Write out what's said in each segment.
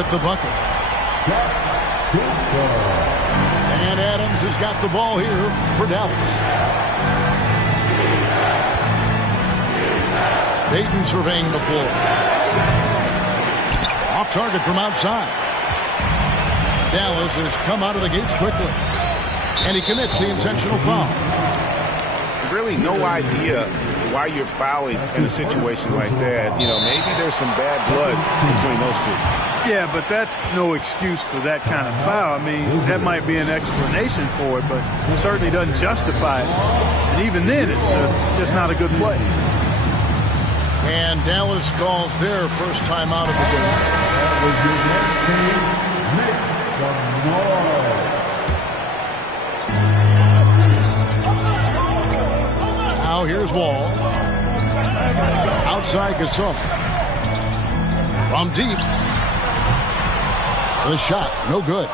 with the bucket. And Adams has got the ball here for Dallas. Payton surveying the floor. Off target from outside. Dallas has come out of the gates quickly. And he commits the intentional foul. Really no idea why you're fouling in a situation like that. You know, maybe there's some bad blood between those two. Yeah, but that's no excuse for that kind of foul. I mean, that might be an explanation for it, but it certainly doesn't justify it. And even then, it's just not a good play. And Dallas calls their first time out of the game. Now here's Wall. Outside Gasol. From deep. The shot, no good.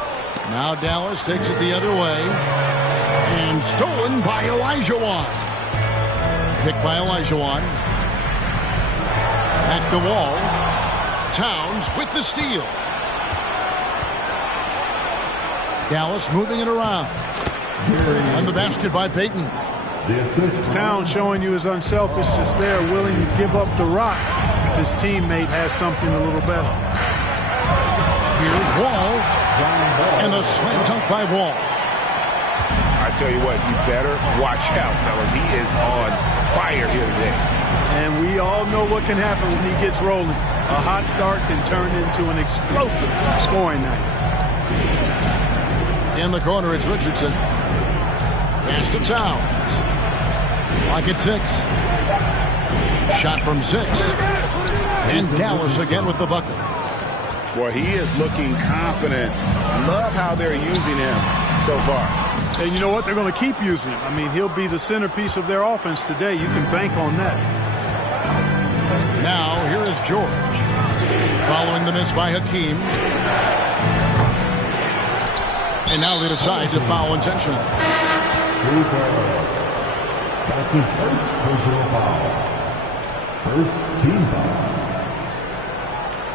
Now Dallas takes it the other way. And stolen by Olajuwon. Picked by Olajuwon. At the Wall. Towns with the steal. Dallas moving it around. And the basket by Payton. Towns showing you his unselfishness there, willing to give up the rock if his teammate has something a little better. Here's Wall. And the slam dunk by Wall. I tell you what, you better watch out, fellas. He is on fire here today. And we all know what can happen when he gets rolling. A hot start can turn into an explosive scoring night. In the corner, it's Richardson. Pass to Towns. Clock at 6. Shot from 6. And Dallas again with the bucket. Well, he is looking confident. Love how they're using him so far. And you know what? They're going to keep using him. I mean, he'll be the centerpiece of their offense today. You can bank on that. Now, here is George. Following the miss by Hakeem. And now they decide to foul intentionally. That's his first personal foul. First team foul.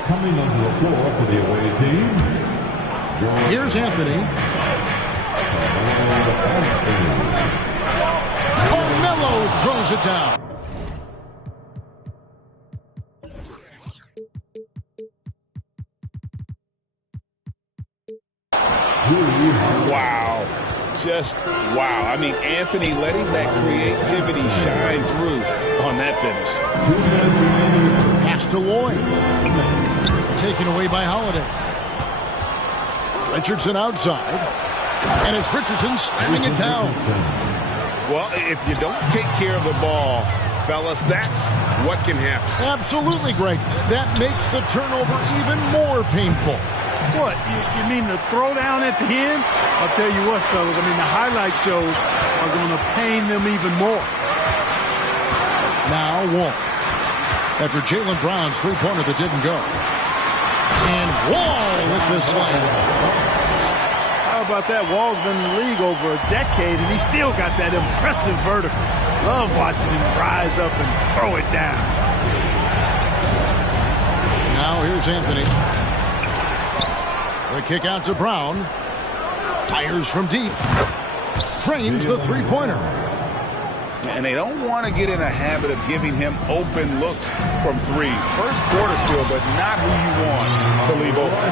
Coming onto the floor for the away team. George. Here's Anthony. Carmelo throws it down. Wow. Just wow. I mean, Anthony letting that creativity shine through on that finish. Pass to Lloyd. Taken away by Holiday. Richardson outside. And it's Richardson slamming it down. Well, if you don't take care of the ball, fellas, that's what can happen. Absolutely, Greg. That makes the turnover even more painful. What? You mean the throwdown at the end? I'll tell you what, fellas. I mean, the highlight shows are going to pain them even more. Now Wall. After Jaylen Brown's three-pointer that didn't go. And Wall with the slam. How about that? Wall's been in the league over a decade, and he still got that impressive vertical. Love watching him rise up and throw it down. Now here's Anthony. The kick out to Brown. Fires from deep. Drains the three-pointer. And they don't want to get in a habit of giving him open looks from three. First quarter still, but not who you want to leave open.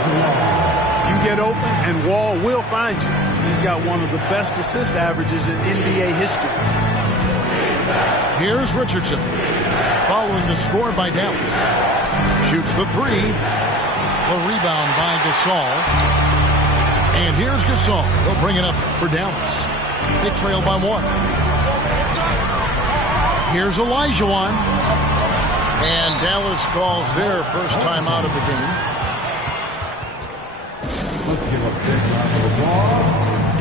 You get open, and Wall will find you. He's got one of the best assist averages in NBA history. Here's Richardson. Following the score by Dallas. Shoots the three. The rebound by Gasol. And here's Gasol. He'll bring it up for Dallas. They trail by 1. Here's Olajuwon. And Dallas calls their first time out of the game. Let's give a big round of applause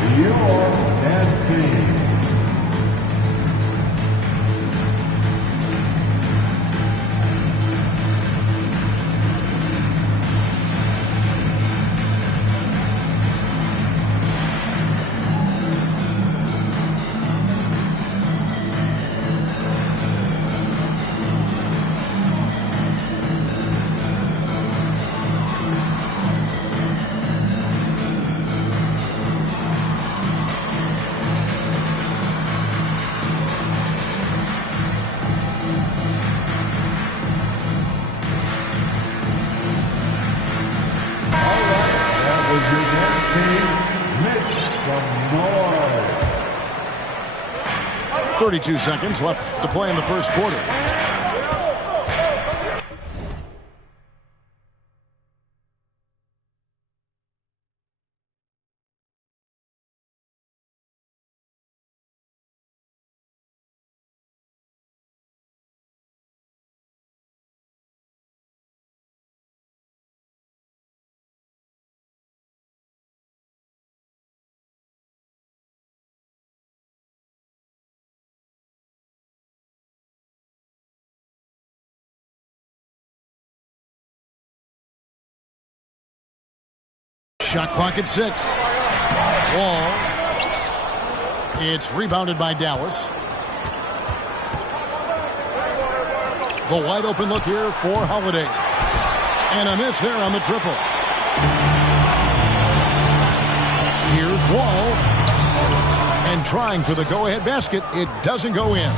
to your dance team. 32 seconds left to play in the first quarter. Shot clock at 6. Wall. It's rebounded by Dallas. The wide open look here for Holiday. And a miss there on the triple. Here's Wall. And trying for the go-ahead basket. It doesn't go in.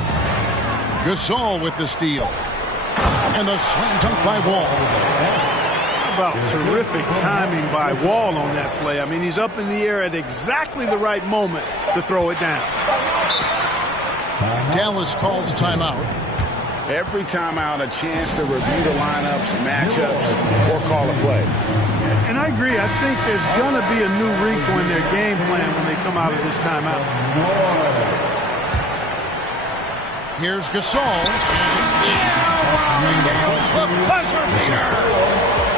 Gasol with the steal. And the slam dunk by Wall. About terrific timing by Wall on that play. I mean, he's up in the air at exactly the right moment to throw it down. Dallas calls timeout. Every timeout, a chance to review the lineups, matchups, or call a play. And I agree. I think there's going to be a new wrinkle in their game plan when they come out of this timeout. Here's Gasol. Nails the buzzer beater.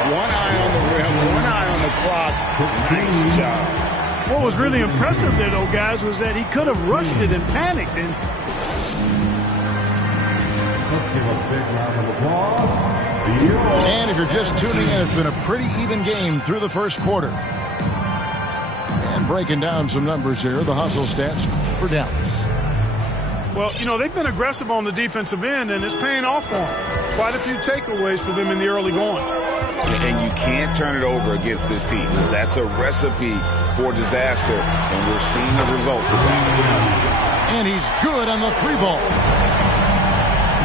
One eye on the rim, one eye on the clock. Nice job. What was really impressive there, though, guys, was that he could have rushed it and panicked. And Let's give a big round of applause. And if you're just tuning in, it's been a pretty even game through the first quarter. And breaking down some numbers here, the hustle stats for Dallas. well, you know, they've been aggressive on the defensive end, and it's paying off for them. Quite a few takeaways for them in the early going. And you can't turn it over against this team. That's a recipe for disaster, and we're seeing the results of that. And he's good on the three ball.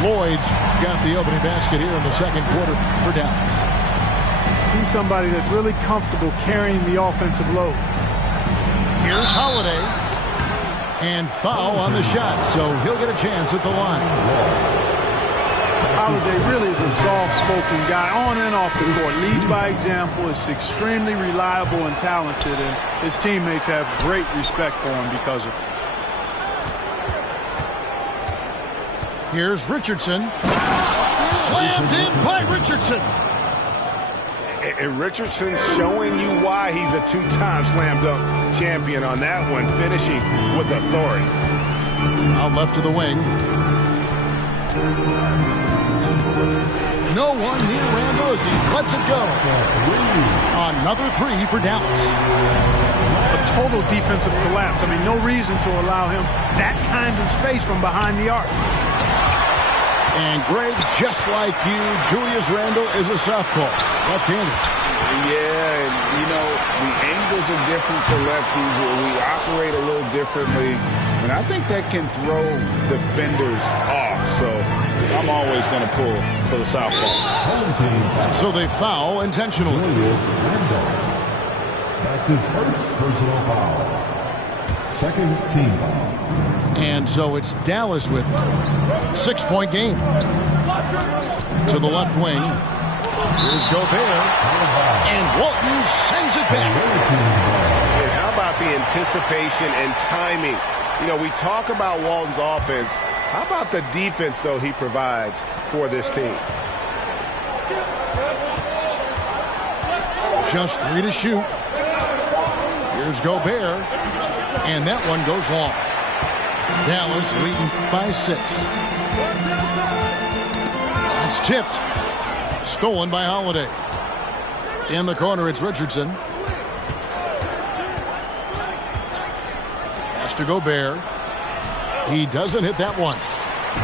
Lloyd's got the opening basket here in the second quarter for Dallas. He's somebody that's really comfortable carrying the offensive load. Here's Holiday. And foul on the shot, so he'll get a chance at the line. Holiday really is a soft-spoken guy on and off the court. Leads by example, is extremely reliable and talented, and his teammates have great respect for him because of it. Here's Richardson. Slammed in by Richardson. And Richardson's showing you why he's a two-time slam dunk champion on that one, finishing with authority. Out left to the wing. No one near Randall as he lets it go. Another three for Dallas. A total defensive collapse. I mean, no reason to allow him that kind of space from behind the arc. And Greg, just like you, Julius Randle is a southpaw, left-handed. Yeah, and you know, the angles are different for lefties. We operate a little differently, and I think that can throw defenders off. So I'm always going to pull for the southpaw. So they foul intentionally. Julius Randle. That's his first personal foul. Second team foul. And so it's Dallas with it. 6-point game. To the left wing. Here's Gobert. And Walton sends it back. And how about the anticipation and timing? You know, we talk about Walton's offense. How about the defense, though, he provides for this team? Just 3 to shoot. Here's Gobert. And that one goes long. Dallas leading by 6. It's tipped. Stolen by Holiday. In the corner, it's Richardson. Pass to Gobert. He doesn't hit that one.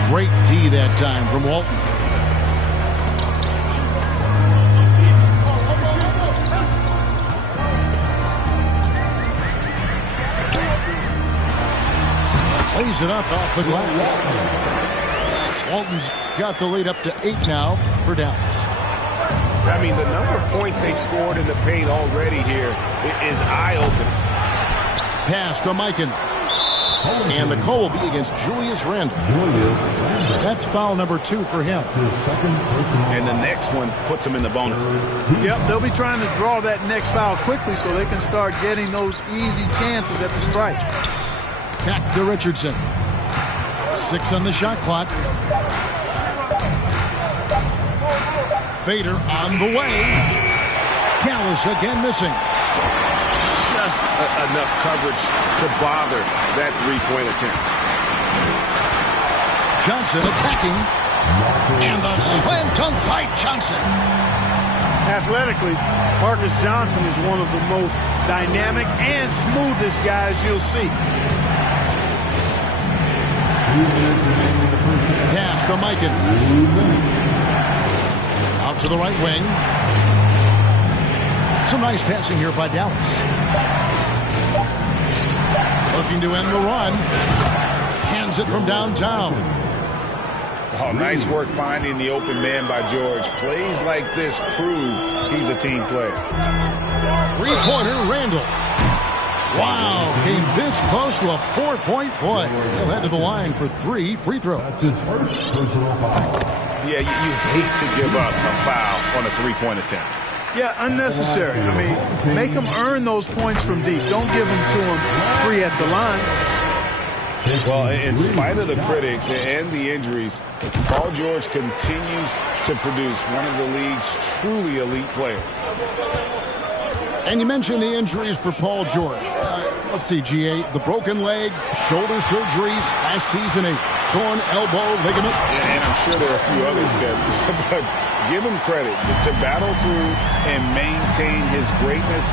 Great D that time from Walton. Lays it up off the glass. Walton's got the lead up to 8 now for Dallas. I mean, the number of points they've scored in the paint already here is eye-opening. Pass to Mikan. And the call will be against Julius Randle. That's foul number 2 for him. And the next one puts him in the bonus. Yep, they'll be trying to draw that next foul quickly so they can start getting those easy chances at the strike. Back to Richardson. 6 on the shot clock. Fader on the way. Dallas again missing. Just enough coverage to bother that three-point attempt. Johnson attacking. And the slam dunk by Johnson. Athletically, Marcus Johnson is one of the most dynamic and smoothest guys you'll see. Pass to Mikan. Out to the right wing. Some nice passing here by Dallas. Looking to end the run. Hands it from downtown. Oh, nice work finding the open man by George. Plays like this prove he's a team player. Three-pointer, Randle. Wow, came this close to a 4-point play. He'll head to the line for 3 free throws. That's his first personal foul. Yeah, you hate to give up a foul on a three-point attempt. Yeah, unnecessary. I mean, make them earn those points from deep. Don't give them to them free at the line. Well, in spite of the critics and the injuries, Paul George continues to produce one of the league's truly elite players. And you mentioned the injuries for Paul George. Let's see, GA, the broken leg, shoulder surgeries, last season a torn elbow ligament. And I'm sure there are a few others, Kevin. But give him credit. To battle through and maintain his greatness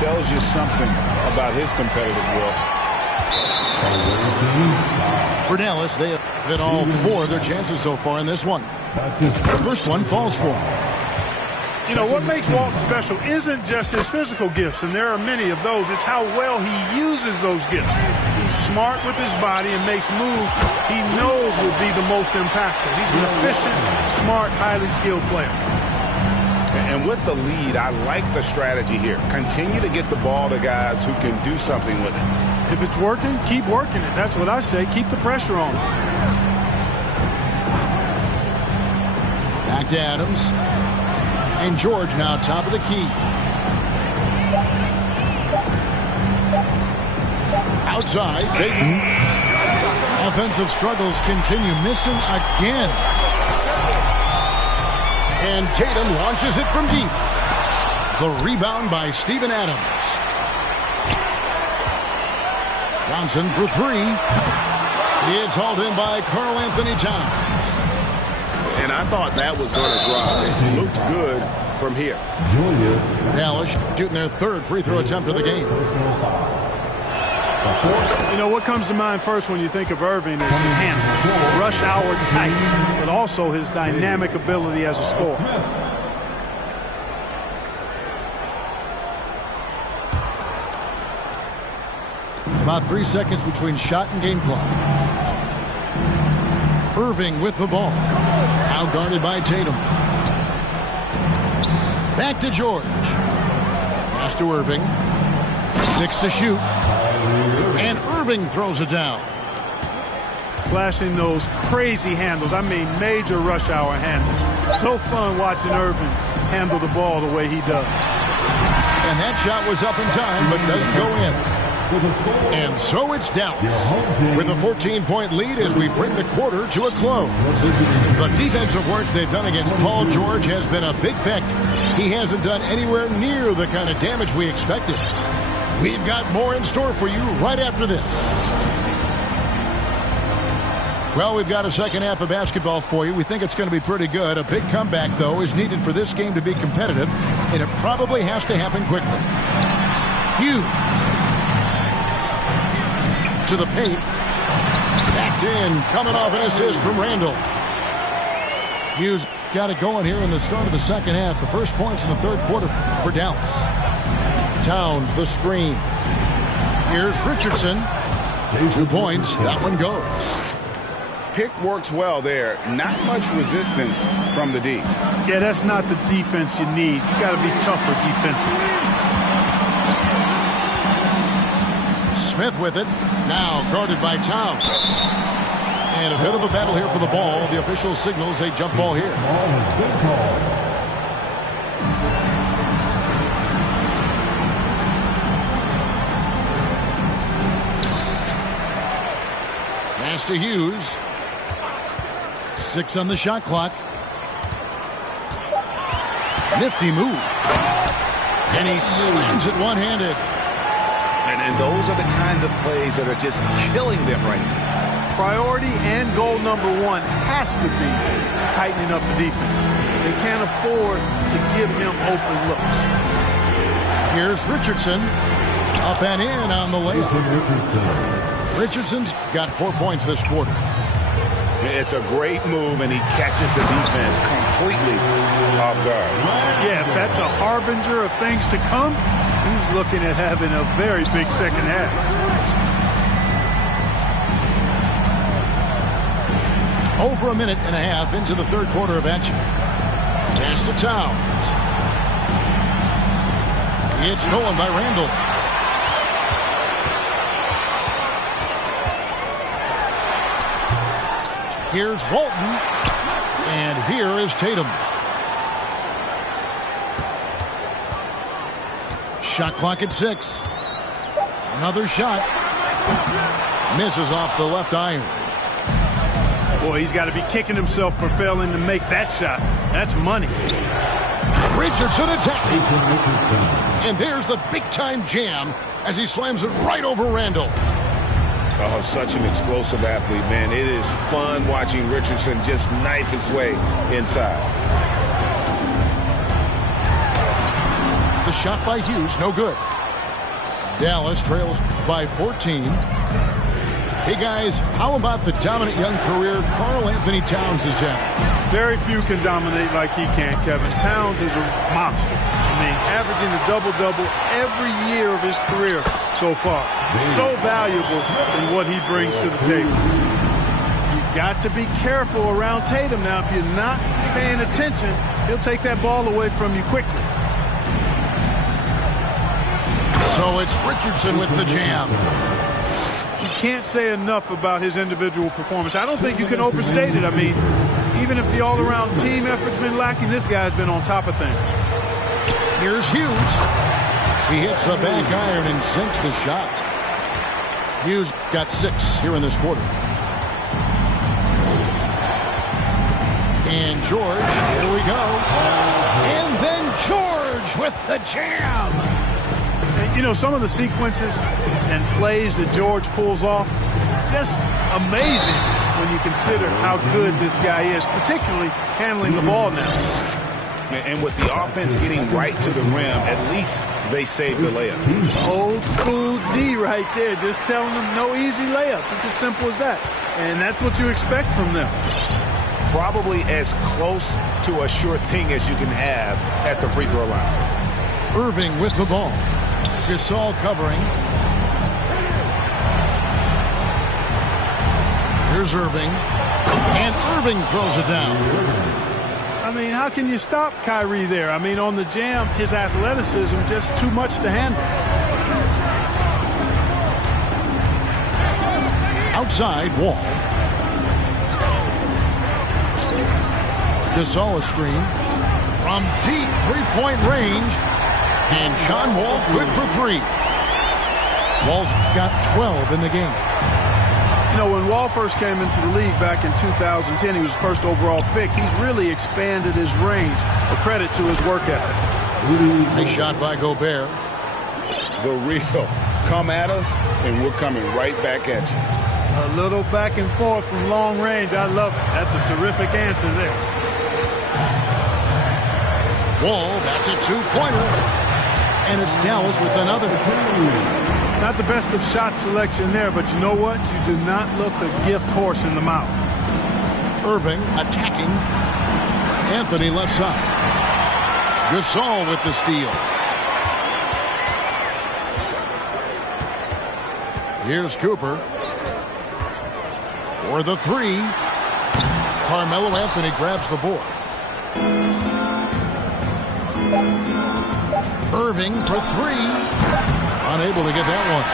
tells you something about his competitive will. For Dallas, they have hit all 4 of their chances so far in this one. The first one falls for him. You know, what makes Walton special isn't just his physical gifts, and there are many of those. It's how well he uses those gifts. He's smart with his body and makes moves he knows will be the most impactful. He's an efficient, smart, highly skilled player. And with the lead, I like the strategy here. Continue to get the ball to guys who can do something with it. If it's working, keep working it. That's what I say. Keep the pressure on. Back to Adams. And George now top of the key. Outside, Dayton. Offensive struggles continue, missing again. And Tatum launches it from deep. The rebound by Steven Adams. Johnson for 3. It's hauled in by Karl Anthony Towns. And I thought that was going to drop. It looked good from here. Dallas shooting their 3rd free throw attempt of the game. You know, what comes to mind first when you think of Irving is his handle. Rush hour tight, but also his dynamic ability as a scorer. About 3 seconds between shot and game clock. Irving with the ball. Now guarded by Tatum. Back to George. Pass to Irving. 6 to shoot. And Irving throws it down. Flashing those crazy handles. I mean, major rush hour handles. So fun watching Irving handle the ball the way he does. And that shot was up in time, but doesn't go in. And so it's Dallas with a 14-point lead as we bring the quarter to a close. The defensive work they've done against Paul George has been a big factor. He hasn't done anywhere near the kind of damage we expected. We've got more in store for you right after this. Well, we've got a second half of basketball for you. We think it's going to be pretty good. A big comeback, though, is needed for this game to be competitive, and it probably has to happen quickly. Hughes. To the paint. That's in. Coming off an assist from Randle. Hughes got it going here in the start of the second half. The first points in the 3rd quarter for Dallas. Towns, the screen. Here's Richardson. 2 points. That one goes. Pick works well there. Not much resistance from the D. Yeah, that's not the defense you need. You got to be tougher defensively. Smith with it. Now guarded by Towns. And a bit of a battle here for the ball. The official signals a jump ball here. Ball has been called. Pass to Hughes. 6 on the shot clock. Nifty move. And he slams it one-handed. And those are the kinds of plays that are just killing them right now. Priority and goal number one has to be tightening up the defense. They can't afford to give him open looks. Here's Richardson. Up and in on the layup. Richardson's got 4 points this quarter. It's a great move, and he catches the defense completely off guard. Yeah, if that's a harbinger of things to come, he's looking at having a very big second half. Over a minute and a half into the third quarter of action. Pass to Towns. It's stolen by Randall. Here's Walton. And here is Tatum. Shot clock at 6. Another shot. Misses off the left iron. Boy, he's got to be kicking himself for failing to make that shot. That's money. Richardson attacking. And there's the big-time jam as he slams it right over Randall. Oh, such an explosive athlete, man. It is fun watching Richardson just knife his way inside. The shot by Hughes, no good. Dallas trails by 14. Hey, guys, how about the dominant young career Karl Anthony Towns has had? Very few can dominate like he can, Kevin. Towns is a monster. I mean, averaging a double-double every year of his career so far. So valuable in what he brings to the table. You got to be careful around Tatum now. If you're not paying attention, he'll take that ball away from you quickly. So it's Richardson with the jam. You can't say enough about his individual performance. I don't think you can overstate it. I mean, even if the all-around team effort's been lacking, this guy's been on top of things. Here's Hughes. He hits the back iron and sinks the shot. Hughes got 6 here in this quarter. And George, here we go. And then George with the jam. And, you know, some of the sequences and plays that George pulls off, just amazing when you consider how good this guy is, particularly handling the ball now. And with the offense getting right to the rim, at least they saved the layup. Old school D right there, just telling them no easy layups. It's as simple as that. And that's what you expect from them. Probably as close to a sure thing as you can have at the free throw line. Irving with the ball. Gasol covering. Here's Irving. And Irving throws it down. I mean, how can you stop Kyrie there? I mean, on the jam, his athleticism just too much to handle. Outside, Wall. Gasol a screen. From deep three-point range. And John Wall good for 3. Wall's got 12 in the game. You know, when Wall first came into the league back in 2010, he was the first overall pick. He's really expanded his range. A credit to his work ethic. Nice shot by Gobert. The real. Come at us, and we're coming right back at you. A little back and forth from long range. I love it. That's a terrific answer there. Wall, that's a 2-pointer. And it's Dallas with another. Not the best of shot selection there, but you know what? You do not look a gift horse in the mouth. Irving attacking. Anthony left side. Gasol with the steal. Here's Cooper. For the 3. Carmelo Anthony grabs the board. Irving for 3. Unable to get that one.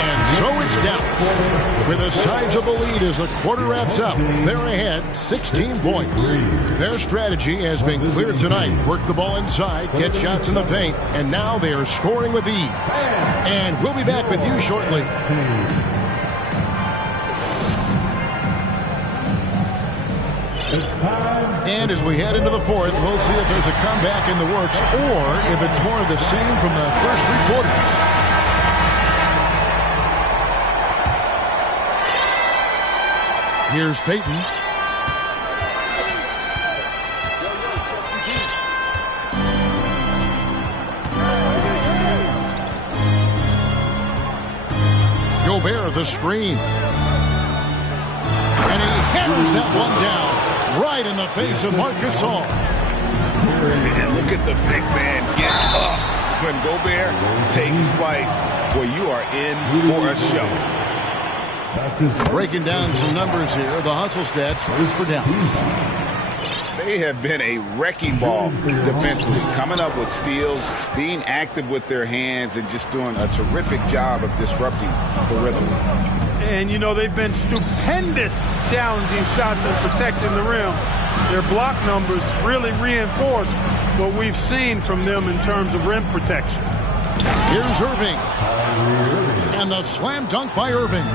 And so it's Dallas with a sizable lead as the quarter wraps up. They're ahead 16 points. Their strategy has been clear tonight. Work the ball inside, get shots in the paint, and now they are scoring with ease. And we'll be back with you shortly. And as we head into the fourth, we'll see if there's a comeback in the works or if it's more of the same from the first three quarters. Here's Peyton. Gobert the screen. And he hammers that one down. Right in the face of Marc Gasol. And look at the big man get up. When Gobert takes flight, boy, you are in for a show. Breaking down some numbers here. The hustle stats for Dallas. They have been a wrecking ball defensively, coming up with steals, being active with their hands, and just doing a terrific job of disrupting the rhythm. And, you know, they've been stupendous challenging shots and protecting the rim. Their block numbers really reinforce what we've seen from them in terms of rim protection. Here's Irving. And the slam dunk by Irving.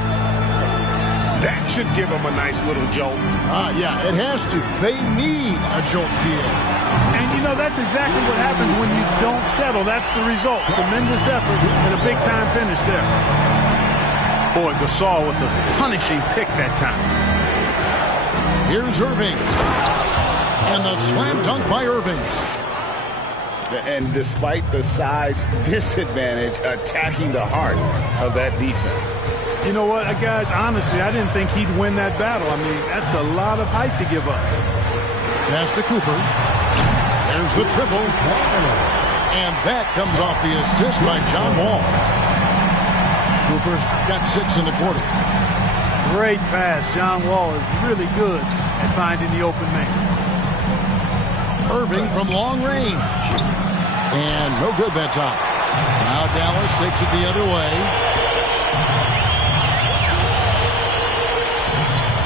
That should give them a nice little jolt. Yeah, it has to. They need a jolt field. And, you know, that's exactly what happens when you don't settle. That's the result. Tremendous effort and a big-time finish there. Boy, Gasol with the punishing pick that time. Here's Irving. And the slam dunk by Irving. And despite the size disadvantage, attacking the heart of that defense. You know what, guys, honestly, I didn't think he'd win that battle. I mean, that's a lot of height to give up. Pass to Cooper. There's the triple. And that comes off the assist by John Wall. Cooper's got 6 in the quarter. Great pass. John Wall is really good at finding the open man. Irving from long range. And no good that time. Now Dallas takes it the other way.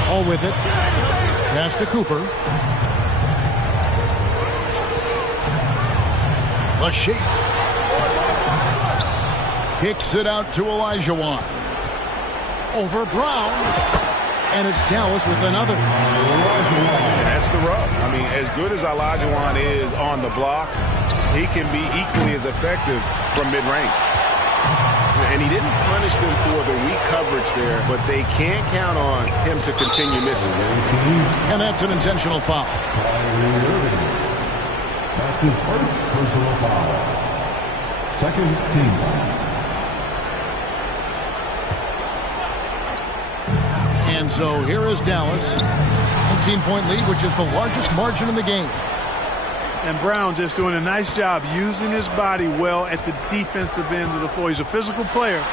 All with it. Pass to Cooper. The shake. Kicks it out to Olajuwon. Over Brown. And it's Dallas with another. That's the rub. I mean, as good as Olajuwon is on the blocks, he can be equally as effective from mid-range. And he didn't punish them for the weak coverage there, but they can't count on him to continue missing. And that's an intentional foul. That's his first personal foul. Second team. And so here is Dallas. 19-point lead, which is the largest margin in the game. And Brown just doing a nice job using his body well at the defensive end of the floor. He's a physical player.